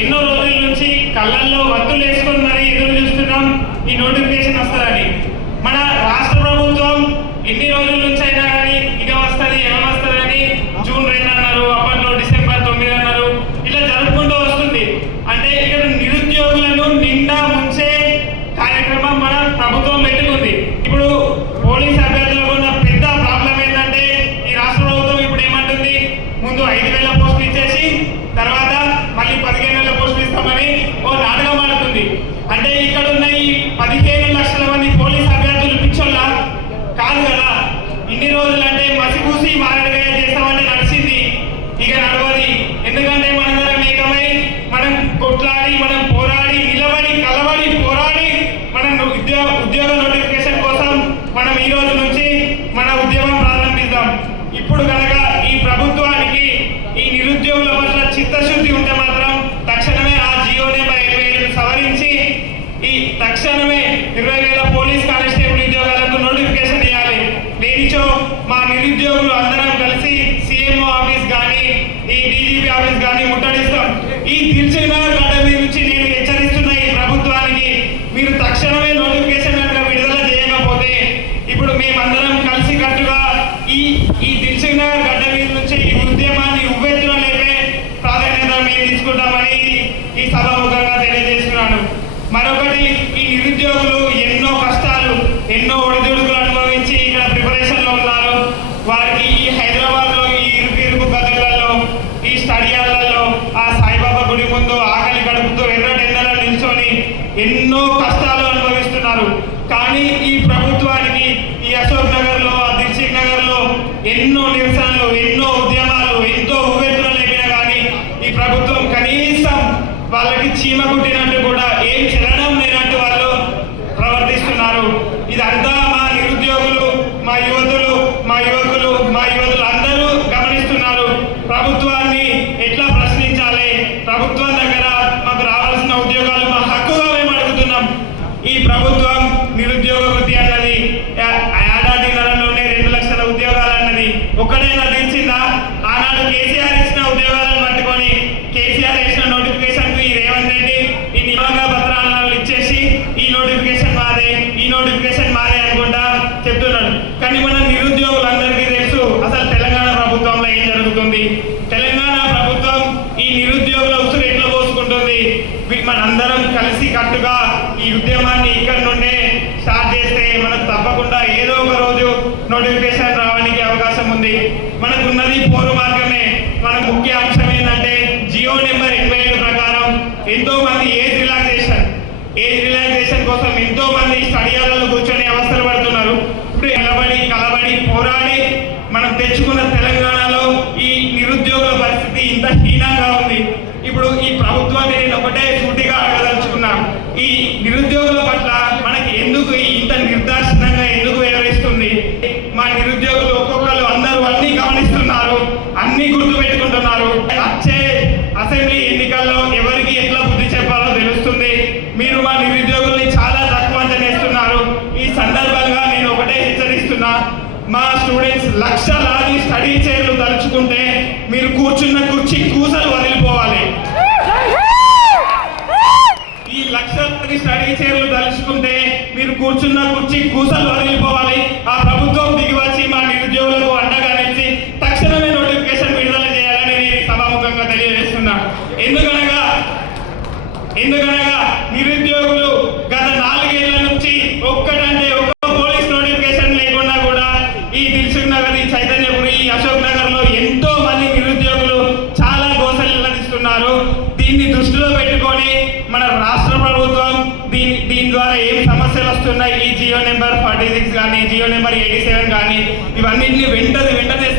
ఎన్నో రోజుల నుంచి కళ్ళల్లో వత్తులు వేసుకొని మరీ ఎదురు చూస్తున్నాం ఈ నోటిఫికేషన్ వస్తుందని. మన రాష్ట్ర ప్రభుత్వం ఎన్ని రోజుల నుంచి అయినా కానీ ఇక వస్తుంది ఎలా వస్తుందని జూన్ 2 అన్నారు, అప్పట్లో డిసెంబర్ 9 అన్నారు, ఇలా జరుపుకుంటూ వస్తుంది. అంటే ఇక్కడ నిరుద్యోగులను నిండా ముంచే కార్యక్రమం మన ప్రభుత్వం పెట్టుకుంది. ఇప్పుడు పోలీస్ అభ్యర్థులకు ఉన్న పెద్ద ప్రాబ్లం ఏంటంటే ఈ రాష్ట్ర ప్రభుత్వం ఇప్పుడు ఏమంటుంది, ముందు 5,000 పోస్టులు ఇచ్చేసి తర్వాత మళ్ళీ 15,000 పోస్టులు ఇస్తామని ఓ నాటకం ఆడుతుంది. అంటే ఇక్కడ ఉన్న ఈ 15 లక్షల మంది పోలీస్ అభ్యర్థులు పిచ్చోళ్ళ కాదు కదా. ఇన్ని రోజులు అంటే మసిపూసి మారడిగా చేస్తామని నడిచింది, ఇక నడవది. ఎందుకంటే మనందరం ఏకమై మనం కొట్లాడి మనం పోరాడి నిలబడి కలబడి పోరాడి మనం ఉద్యోగ నోటిఫికేషన్ కోసం మనం ఈ రోజు నుంచి మన ఉద్యమం ప్రారంభిద్దాం. ఇప్పుడు కనుక ఈ ప్రభుత్వానికి ఈ నిరుద్యోగుల పట్ల చిత్తశుద్ధి ఉంటే మాత్రం తక్షణమే ఆ జియో నెంబర్ 27 సవరించి ఈ తక్షణమే 20,000 పోలీస్ కానిస్టేబుల్ ఉద్యోగాలకు నోటిఫికేషన్ ఇవ్వాలి. లేనిచో మా నిరుద్యోగులు అందరం కలిసి సీఎంఓ ఆఫీస్ కానీ ఈ డీజీపీ ఆఫీస్ కానీ ముట్టడిస్తాం. ఈ దిల్సుఖ్నగర్ అకాడమీ నుంచి నేను హెచ్చరిస్తున్న ఈ ప్రభుత్వానికి, మీరు తక్షణమే నోటిఫికేషన్ కనుక విడుదల చేయకపోతే ఇప్పుడు మేమందరం కలిసి కట్టుగా ఈ దిల్సుఖ్నగర్ అకాడమీ నుంచి ఈ ఉద్యమాన్ని ఉవ్వెత్తున లేపే ప్రాధాన్యత మేము తీసుకుంటామని ఈ సభాముఖంగా తెలియజేస్తున్నాను. మరొకటి, ఈ నిరుద్యోగులు ఎన్నో కష్టాలు ఎన్నో ఒడిదుడుకులు అనుభవించి ఇక్కడ ప్రిపరేషన్ లో ఉన్నారు. వారికి ఈ హైదరాబాద్ లో ఈ ఇరుకు గదులలో ఈ స్టడియాలలో ఆ సాయిబాబా గుడి ముందు ఆకలి గడుపుతూ ఎర్రటెండలో నిల్చొని ఎన్నో కష్టాలు అనుభవిస్తున్నారు. కానీ ఈ ప్రభుత్వానికి ఈ అశోక్ నగర్ లో దిల్సుఖ్ నగర్ లో ఎన్నో నిరసనలు ఎన్నో ఉద్యమాలు ఎంతో ఉవ్వెత్తున లేపినా కానీ ఈ ప్రభుత్వం కనీసం వాళ్ళకి చీమ కుట్టినట్టు కూడా ఏం చెల్లడం లేనట్టు వాళ్ళు ప్రవర్తిస్తున్నారు. ఇదంతా మా నిరుద్యోగులు మా యువకులు అందరూ గమనిస్తున్నారు. ప్రభుత్వాన్ని ఎట్లా ప్రశ్నించాలి, ప్రభుత్వం దగ్గర మాకు రావాల్సిన ఉద్యోగాలు మా హక్కుగా మేము అడుగుతున్నాం. ఈ ప్రభుత్వం నిరుద్యోగ వృత్తి అన్నది ఏడాది నెలలోనే 2 లక్షల ఉద్యోగాలు అన్నది ఒక్కడైనా దించిందా? ఆనాడు కేసీఆర్ ఇచ్చిన ఉద్యోగాలను పట్టుకొని కేసీఆర్ ఇచ్చిన నోటిఫికేషన్ కు ఈ రేవంత్ రెడ్డి ఈ నిబంధన పత్రాలను ఇచ్చేసి ఈ నోటిఫికేషన్ మాదే అనుకుంటా చెప్తున్నాడు. కానీ మన నిరుద్యోగులందరికీ తెలుసు అసలు తెలంగాణ ప్రభుత్వంలో ఏం జరుగుతుంది. తెలంగాణ ప్రభుత్వం ఈ నిరుద్యోగుల ఉసురు ఎట్లా పోసుకుంటుంది. మనందరం కలిసి కట్టుగా ఈ ఉద్యమాన్ని ఇక్కడి నుండే స్టార్ట్ చేస్తే మనకు తప్పకుండా ఏదో ఒక రోజు నోటిఫికేషన్ రావడానికి అవకాశం ఉంది. మనకున్నది పోరు మార్గమే. మన ముఖ్య అంశం ఏంటంటే జియో నెంబర్ 27 ప్రకారం ఎంతో మంది ఏజ్ రిలాక్సేషన్ కోసం ఎంతో మంది స్టడియాలలో కూర్చొని అవసరం పడుతున్నారు. ఇప్పుడు కలబడి పోరాడి మనం తెచ్చుకున్న తెలంగాణలో ఈ నిరుద్యోగుల పరిస్థితి ఇంత హీనంగా ఉంది. ఇప్పుడు ఈ ప్రభుత్వాన్ని నేను ఒకటే సూటిగా అడగదలుచుకున్నా, ఈ నిరుద్యోగుల పట్ల మనకి ఎందుకు ఇంత నిర్దాక్షిణంగా ఎందుకు వ్యవహరిస్తుంది? మా నిరుద్యోగులు ఒక్కొక్కరు అందరూ అన్ని గమనిస్తున్నారు, అన్ని గుర్తు పెట్టుకుంటున్నారు. వచ్చే అసెంబ్లీ ఎన్నికల్లో ఎవరికి ఎట్లా బుద్ధి చెప్పాలో తెలుస్తుంది. మీరు మా నిరుద్యోగుల్ని చాలా తక్కువ అంచనేస్తున్నారు. ఈ సందర్భంగా నేను ఒకటే హెచ్చరిస్తున్నా, మా స్టూడెంట్స్ లక్షలాది స్టడీ చైర్లు తలుచుకుంటే మీరు కూర్చున్న కుర్చీ కూసలు వదిలిపోవాలి. ఈ లక్షలాది స్టడీ చైర్లు తలుచుకుంటే మీరు కూర్చున్న కుర్చీ కూసలు వదిలిపోవాలి. ఆ ప్రభుత్వం దిగి వచ్చి మా నిరుద్యోగులకు అండగా నిలిచి తక్షణమే నోటిఫికేషన్ విడుదల చేయాలని నేను సభాముఖంగా తెలియజేస్తున్నా. ఎందుకనగా నిరుద్యోగులు గత 4 ఏళ్ల నుంచి ఒక్కటంటే ఒక్క పోలీస్ నోటిఫికేషన్ లేకుండా కూడా ఈ దిల్సుఖ్ నగర్, ఈ చైతన్యపురి, ఈ అశోక్ నగర్ లో ఎంతో మంది నిరుద్యోగులు చాలా గోసలిస్తున్నారు. దీన్ని దృష్టిలో పెట్టుకొని మన రాష్ట్ర ప్రభుత్వం దీని ద్వారా ఏం సమస్యలు వస్తున్నాయి, ఈ జియో నెంబర్ 46 కానీ జియో నెంబర్ 87 కానీ ఇవన్నింటినీ వెంటనే